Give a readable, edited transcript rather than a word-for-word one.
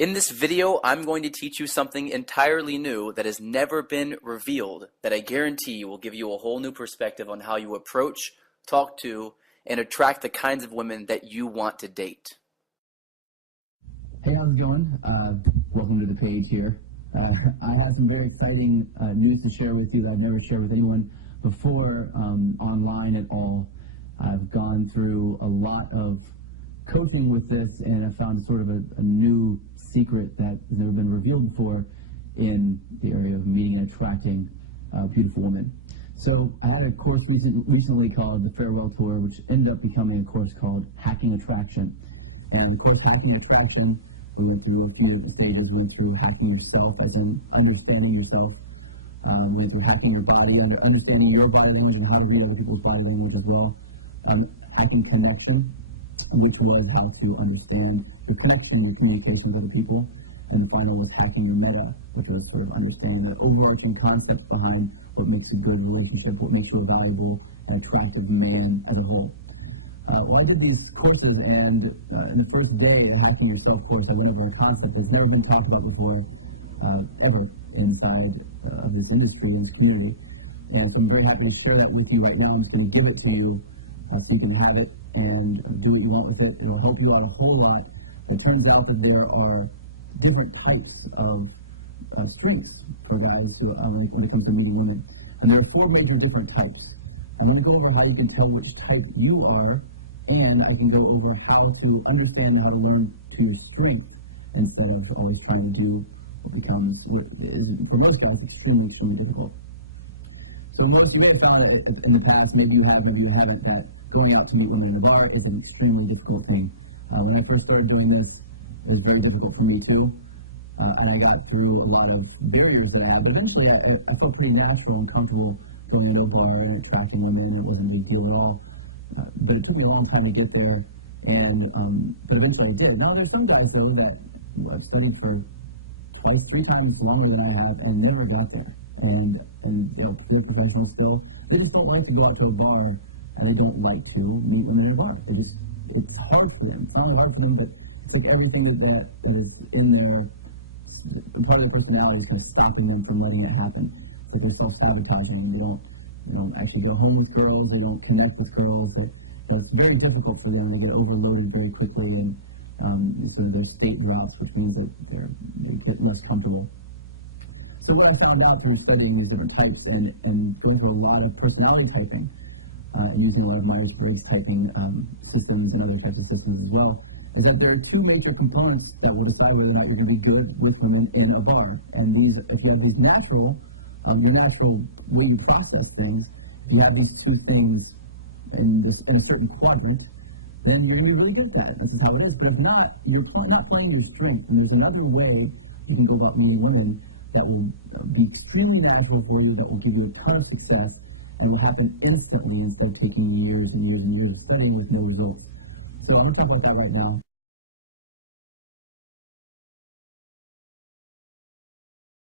In this video, I'm going to teach you something entirely new that has never been revealed that I guarantee will give you a whole new perspective on how you approach, talk to, and attract the kinds of women that you want to date. Hey, how's it going? Welcome to the page here. I have some very exciting news to share with you that I've never shared with anyone before online at all. I've gone through a lot of coaching with this, and I found sort of a new secret that has never been revealed before in the area of meeting and attracting beautiful women. So I had a course recently called the Farewell Tour, which ended up becoming a course called Hacking Attraction. And of course, Hacking Attraction, we went through a few different stages. We went through hacking yourself, as in understanding yourself. We went through hacking your body, understanding your body language and how to read other people's body language as well. Hacking connection, which was how to understand the connection and communication with other people. And the final was hacking your meta, which was sort of understanding the overarching concepts behind what makes a good relationship, what makes you a valuable and attractive man as a whole. Well, I did these courses, and in the first day of the Hacking Yourself course, I went over a concept that's never been talked about before, ever, inside of this industry and this community. And so I'm very happy to share that with you right now. I'm just going to give it to you so you can have it and do what you want with it. It'll help you out a whole lot. It turns out that there are different types of strengths for guys when it comes to meeting women. And there are 4 major different types. I'm going to go over how you can tell which type you are, and I can go over how to understand and how to learn to your strength instead of always trying to do what becomes, for most guys, extremely difficult. So what you may have found in the past, maybe you have, maybe you haven't, that going out to meet women in the bar is an extremely difficult thing. When I first started doing this, it was very difficult for me too. And I got through a lot of barriers that I had. But eventually, I felt pretty natural and comfortable going into a bar and attracting women. It wasn't a big deal at all. But it took me a long time to get there. But eventually I did. Now, there's some guys though that I've studied for twice, 3 times longer than I have and never got there. And you know, feel professional still. They just don't like to go out to a bar, and they don't like to meet women in a bar. It's hard for them. It's not hard for them, but it's like everything that is in their part of their personality is kind of stopping them from letting it happen. It's like they're self-sabotaging, and they don't actually go home with girls, they don't connect with girls. So it's very difficult for them to get overloaded very quickly, and so their state drops, which means that they get less comfortable. So what I found out from studying these different types and going through a lot of personality typing and using a lot of Myers-Briggs typing systems and other types of systems as well, is that there are 2 major components that will decide whether or not you're going to be good with women in a bar. And these, if you have these natural way you process things, you have these 2 things in a certain quadrant, then you're really good at it. This is how it is. But if not, you're not playing your strength. And there's another way you can go about meeting women that will be extremely natural for you, that will give you a ton of success, and will happen instantly instead of taking years and years and years of studying with no results. So I'm going to talk about that right now.